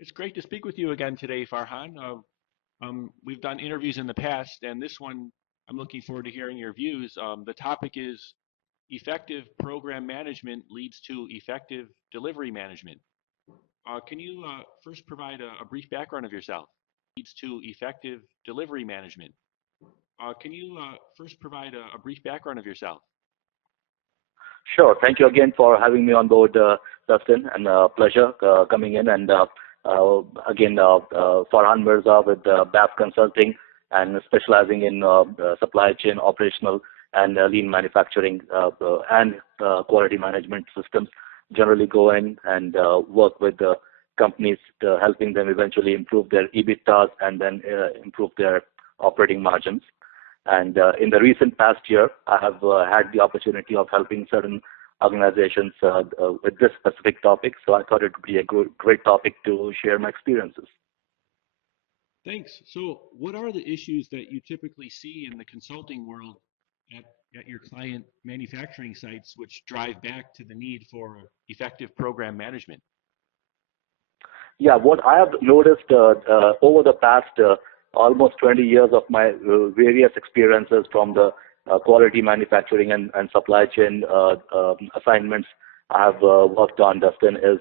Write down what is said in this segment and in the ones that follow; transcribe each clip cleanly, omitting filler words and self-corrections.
It's great to speak with you again today, Farhan. We've done interviews in the past, and this one I'm looking forward to hearing your views. The topic is effective program management leads to effective delivery management. Can you first provide a brief background of yourself? Leads to effective delivery management. Can you first provide a brief background of yourself? Sure. Thank you again for having me on board, Dustin, and pleasure coming in. And again, Farhan Mirza with BAFF Consulting and specializing in supply chain, operational, and lean manufacturing and quality management systems. Generally go in and work with the companies, helping them eventually improve their EBITDAs and then improve their operating margins. And in the recent past year, I have had the opportunity of helping certain organizations with this specific topic. So I thought it would be a great topic to share my experiences. Thanks. So, what are the issues that you typically see in the consulting world at, at your client manufacturing sites which drive back to the need for effective program management? Yeah, what I have noticed over the past almost 20 years of my various experiences from the quality manufacturing and supply chain assignments I have worked on, Dustin, is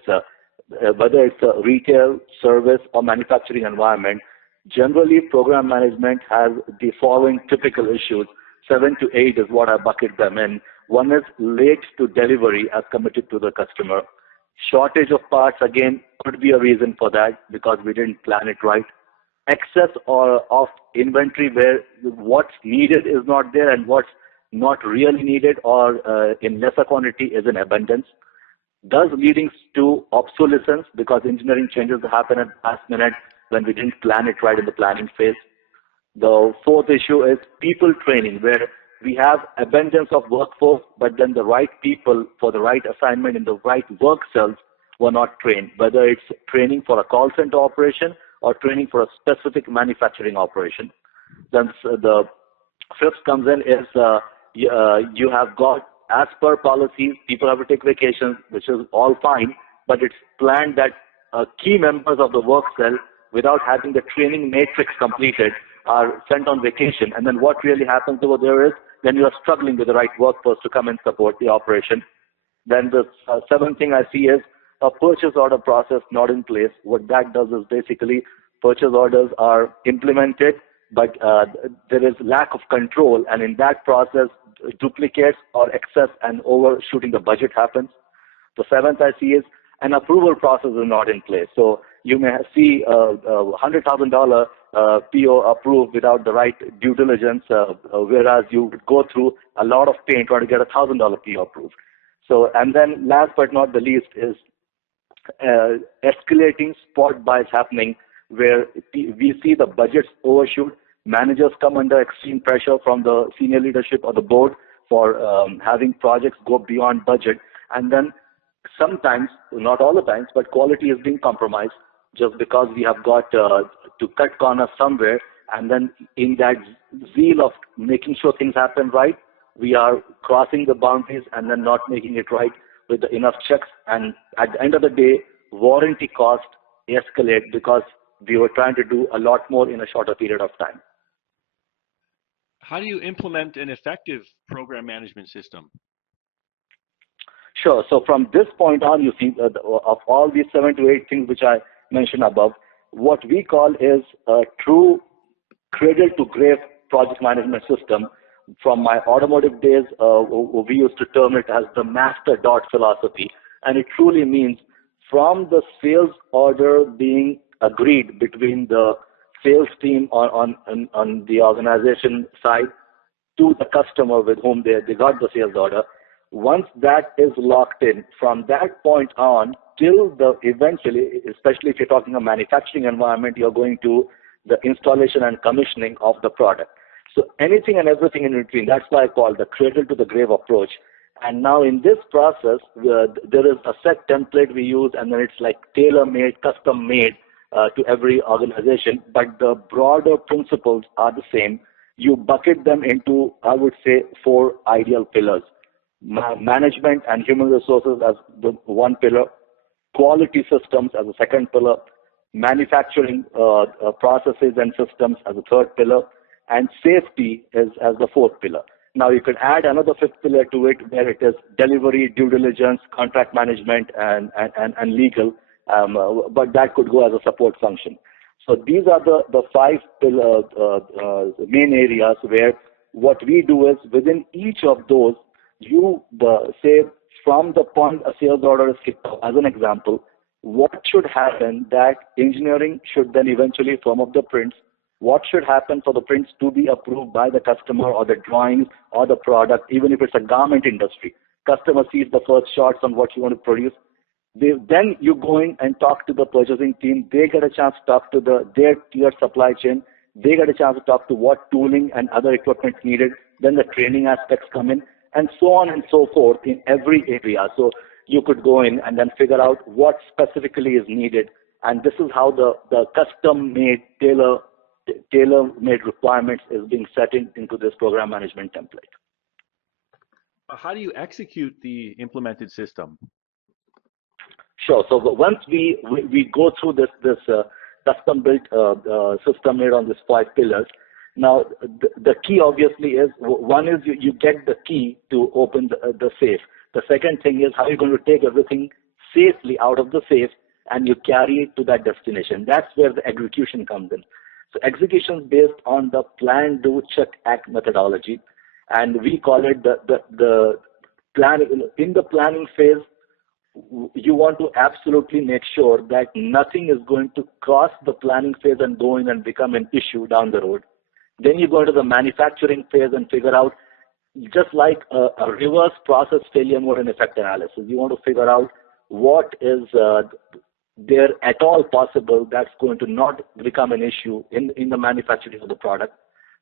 whether it's a retail, service, or manufacturing environment, generally program management has the following typical issues. 7 to 8 is what I bucket them in. One is late to delivery as committed to the customer. Shortage of parts, again, could be a reason for that because we didn't plan it right. Excess or of inventory where what's needed is not there and what's not really needed or in lesser quantity is in abundance. Thus leading to obsolescence because engineering changes happen at the last minute when we didn't plan it right in the planning phase. The fourth issue is people training, where we have abundance of workforce, but then the right people for the right assignment in the right work cells were not trained, whether it's training for a call center operation or training for a specific manufacturing operation. Then the fifth comes in is you have got, as per policies, people have to take vacations, which is all fine, but it's planned that key members of the work cell, without having the training matrix completed, are sent on vacation. And then what really happens over there is then you are struggling with the right workforce to come and support the operation. Then the seventh thing I see is a purchase order process not in place. What that does is basically purchase orders are implemented, but there is lack of control, and in that process, duplicates or excess and overshooting the budget happens. The seventh I see is an approval process is not in place. So you may see a $100,000 PO approved without the right due diligence, whereas you would go through a lot of pain trying to get a $1,000 PO approved. So, and then last but not the least is escalating spot buys happening where we see the budgets overshoot. Managers come under extreme pressure from the senior leadership or the board for having projects go beyond budget. And then sometimes, not all the times, but quality is being compromised just because we have got to cut corners somewhere. And then in that zeal of making sure things happen right, we are crossing the boundaries and then not making it right with enough checks. And at the end of the day, warranty cost escalate because we were trying to do a lot more in a shorter period of time. How do you implement an effective program management system? Sure. So from this point on, you see, of all these 7 to 8 things which I mentioned above, what we call is a true cradle to grave project management system. From my automotive days, we used to term it as the master dot philosophy. And it truly means from the sales order being agreed between the sales team on the organization side to the customer with whom they got the sales order. Once that is locked in, from that point on till the eventually, especially if you're talking a manufacturing environment, you're going to the installation and commissioning of the product. So anything and everything in between, that's why I call the cradle to the grave approach. And now in this process, there is a set template we use, and then it's like tailor-made, custom-made to every organization, but the broader principles are the same. You bucket them into, I would say, 4 ideal pillars. Management and human resources as the one pillar, quality systems as a second pillar, manufacturing processes and systems as a third pillar, and safety is as the fourth pillar. Now you could add another fifth pillar to it, where it is delivery, due diligence, contract management, and legal, but that could go as a support function. So these are the five pillar, main areas where what we do is within each of those, you say from the point a sales order is kicked off, as an example, what should happen that engineering should then eventually firm up the prints, what should happen for the prints to be approved by the customer or the drawings or the product, even if it's a garment industry. Customer sees the first shots on what you want to produce. Then you go in and talk to the purchasing team. They get a chance to talk to their tier supply chain. They get a chance to talk to what tooling and other equipment needed. Then the training aspects come in, and so on and so forth in every area. So you could go in and then figure out what specifically is needed. And this is how the custom-made, tailor-made requirements is being set into this program management template. How do you execute the implemented system? Sure. So once we go through this custom-built system made on these five pillars, now the key obviously is, one is you get the key to open the safe. The second thing is how you're going to take everything safely out of the safe and you carry it to that destination. That's where the execution comes in. So execution is based on the plan, do, check, act methodology, and we call it the plan. In the planning phase, you want to absolutely make sure that nothing is going to cross the planning phase and go in and become an issue down the road. Then you go into the manufacturing phase and figure out, just like a reverse process failure mode and effect analysis, you want to figure out what is there at all possible that's going to not become an issue in the manufacturing of the product.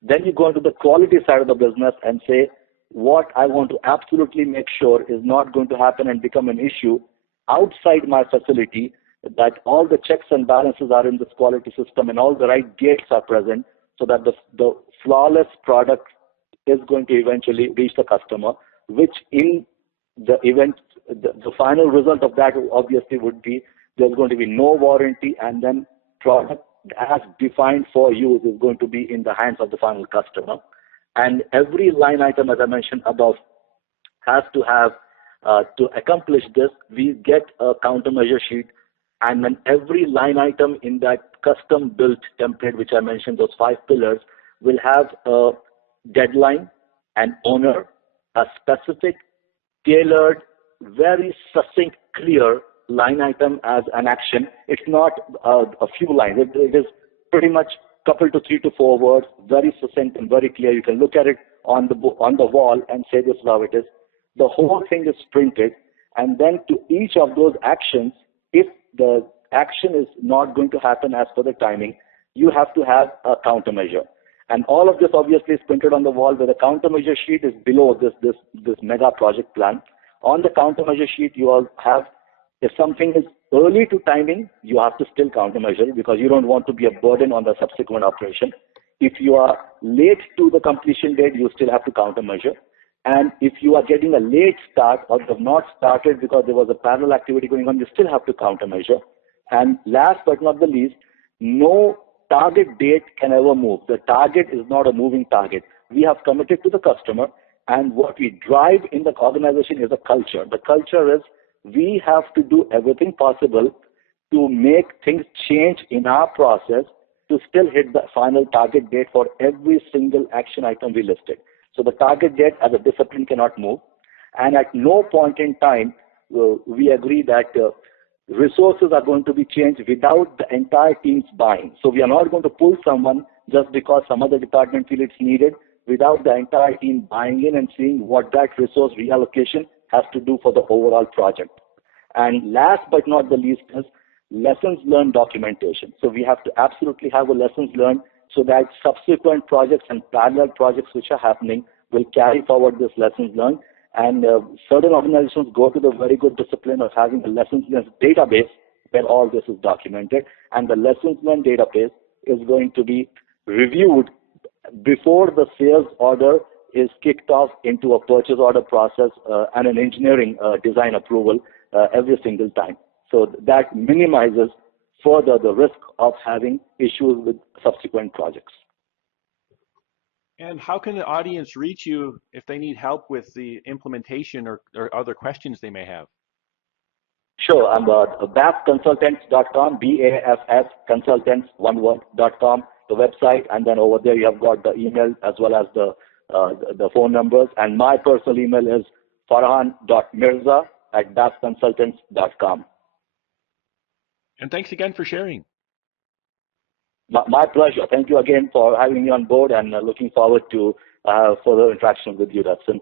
Then you go into the quality side of the business and say, what I want to absolutely make sure is not going to happen and become an issue outside my facility, that all the checks and balances are in this quality system and all the right gates are present, so that the flawless product is going to eventually reach the customer, which in the event, the final result of that obviously would be there's going to be no warranty, and then product as defined for use is going to be in the hands of the final customer. And every line item, as I mentioned above, has to have, to accomplish this, we get a countermeasure sheet, and then every line item in that custom-built template, which I mentioned, those five pillars, will have a deadline, an owner, a specific, tailored, very succinct, clear line item as an action. It's not a few lines. It is pretty much coupled to 3 to 4 words, very succinct and very clear. You can look at it on the wall and say this is how it is. The whole thing is printed, and then to each of those actions, if the action is not going to happen as per the timing, you have to have a countermeasure. And all of this obviously is printed on the wall, where the countermeasure sheet is below this mega project plan. On the countermeasure sheet, you all have, if something is early to timing, you have to still countermeasure, because you don't want to be a burden on the subsequent operation. If you are late to the completion date, you still have to countermeasure. And if you are getting a late start or have not started because there was a parallel activity going on, you still have to countermeasure. And last but not the least, no target date can ever move. The target is not a moving target. We have committed to the customer, and what we drive in the organization is a culture. The culture is we have to do everything possible to make things change in our process to still hit the final target date for every single action item we listed. So the target date as a discipline cannot move. And at no point in time, we agree that resources are going to be changed without the entire team's buying. So we are not going to pull someone just because some other department feels it's needed, without the entire team buying in and seeing what that resource reallocation has to do for the overall project. And last but not the least is lessons learned documentation. So we have to absolutely have a lessons learned, so that subsequent projects and parallel projects which are happening will carry forward this lessons learned. And certain organizations go to the very good discipline of having a lessons learned database where all this is documented. And the lessons learned database is going to be reviewed before the sales order is kicked off into a purchase order process and an engineering design approval every single time. So that minimizes further the risk of having issues with subsequent projects. And how can the audience reach you if they need help with the implementation or other questions they may have? Sure, I'm baffconsultants.com, BAFF consultants, one word.com, the website, and then over there you have got the email as well as the phone numbers. And my personal email is farhan.mirza@baffconsultants.com. And thanks again for sharing. My pleasure. Thank you again for having me on board, and looking forward to further interaction with you, Dustin.